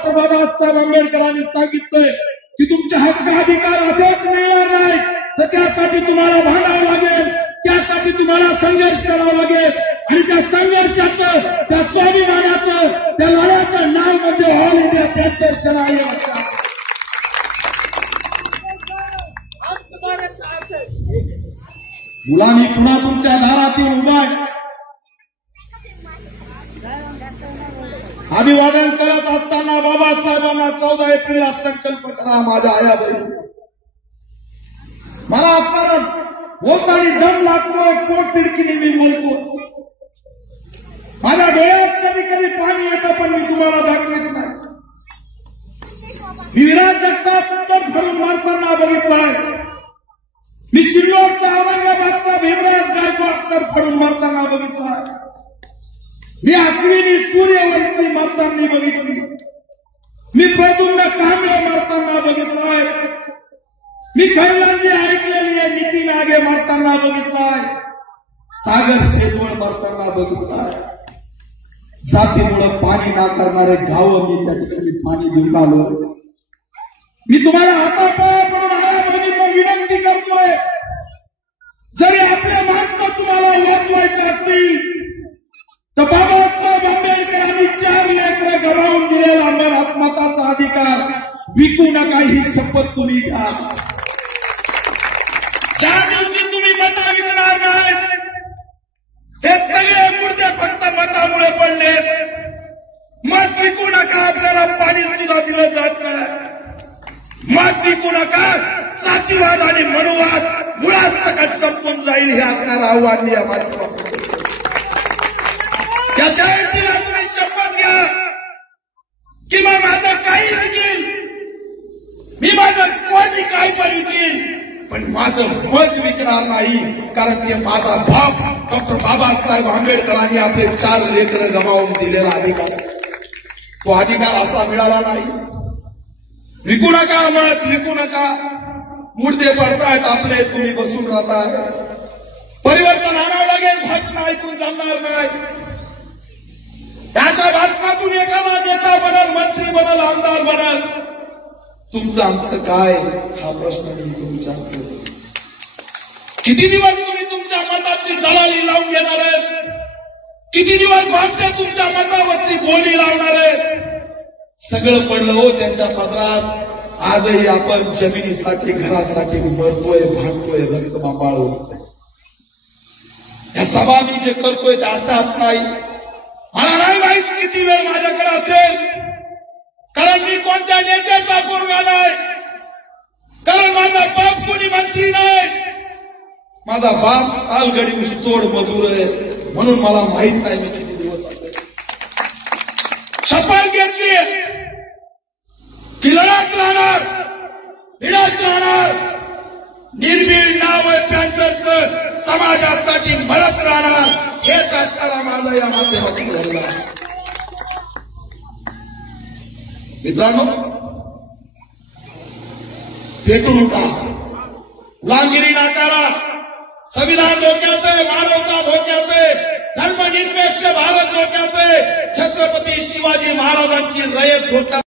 Doctor Babasaheb आंबेडकरांनी सांगितलंय की तुमचे हक्क अधिकार असेच मिळणार नाही, तर त्यासाठी तुम्हाला भांडावं लागेल, त्यासाठी तुम्हाला संघर्ष करावा लागेल आणि त्या संघर्षाचं, त्या स्वाभिमानाचं, त्या लढ्याचं नाव म्हणजे ऑल इंडिया फेडरेशन आहे. मुलांनी पुन्हा तुमच्या दारातील उभा अभिवादन करत असताना बाबासाहेबांना 14 एप्रिलला संकल्प करा माझ्या आया बहिणी. मला कारण बोलताना दम लागतोय, पोट तिडकीने मी बोलतो, माझ्या डोळ्यात कधी कधी पाणी येतं, पण मी तुम्हाला दाखवत नाही. मी विराज जगताप तर भरून मारताना बघितलाय, मी सिल्लोडचा औरंगाबादचा भीमराज गायकवाड तर फडून मारताना बघितलाय, मी अश्विनी सूर्यवंशी मारताना बघितली, मी प्रद्युम्न कांबळे मारताना बघितलाय, मी खैरलांची ऐकलेली आहे नितीन आगे मारताना बघितलाय, सागर शेजवळ मारताना बघितलाय. जातीमुळे पाणी नाकारणारे गाव मी त्या ठिकाणी पाणी देऊन आलोय. मी तुम्हाला हातापायाकडून आया बहिणींना विनंती करतोय, जरी आपले माणसं तुम्हाला वाचवायचे असतील तर बाबासाहेब आंबेडकरांनी 4 लेकरं गमावून दिलेला मताचा अधिकार विकू नका, ही शपथ तुम्ही घ्या. ज्या दिवशी तुम्ही मतं विकणार नाही, हे सगळे मुद्दे फक्त मतामुळे पडलेत. मत विकू नका, आपल्याला पाणी सुद्धा दिलं जात नाही. मत विकू नका, जातीवाद आणि मनुवाद मुळात सकट संपून जाईल, हे असणारं आव्हान मी आम्हाला. त्याच्या ऐटीला तुम्ही शपथ घ्या की मग माझं काही विकेल, मी माझं कोणी काही पण विकेल, पण माझं मत विकणार नाही. कारण ते माझा बाप डॉक्टर बाबासाहेब आंबेडकरांनी आपले 4 लेकरं गमावून दिलेला अधिकार, तो अधिकार असा मिळाला नाही. विकू नका, मत विकू नका. मुद्दे पडतायत आपले, तुम्ही बसून राहताय. परिवर्तन आणावं लागेल, भाषण ऐकून जमणार नाही. त्याच्या भाषणातून एखादा नेता बनल, मंत्री बनल, आमदार बनल. तुमचं आमचं काय, हा प्रश्न मी विचारतो. किती दिवस तुम्ही तुमच्या मताची दलाली लावून घेणार आहेत? किती दिवस भामटे तुमच्या मतावरची बोली लावणार आहेत? सगळं पडलं हो त्यांच्या पदरात. आजही आपण जमिनीसाठी, घरासाठी मरतोय, भागतोय, रक्त मापाळतोय. या सभा मी जे करतोय ते असाच नाही. मला नाही माहित किती वेळ माझ्याकडे असेल, कारण मी कोणत्या नेत्याचा पोरगा नाही, कारण माझा बाप कोणी मंत्री नाही. माझा बाप सालगडी ऊसतोड मजूर आहे, म्हणून मला माहित नाही मी किती दिवस असेल. शपथ घेतली की लढत राहणार, लढत राहणार. निर्भीड नाव आहे पॅन्टरचं, समाजासाठी मरत राहणार. हेच असणारा माझा या माध्यमातून घडला. मित्रांनो, पेटून उठा, गुलामगिरी नाकारा. संविधान धोक्याचे, मानवता धोक्याचे, धर्मनिरपेक्ष भारत धोक्याचे, छत्रपती शिवाजी महाराजांची रयत धोक्याचे.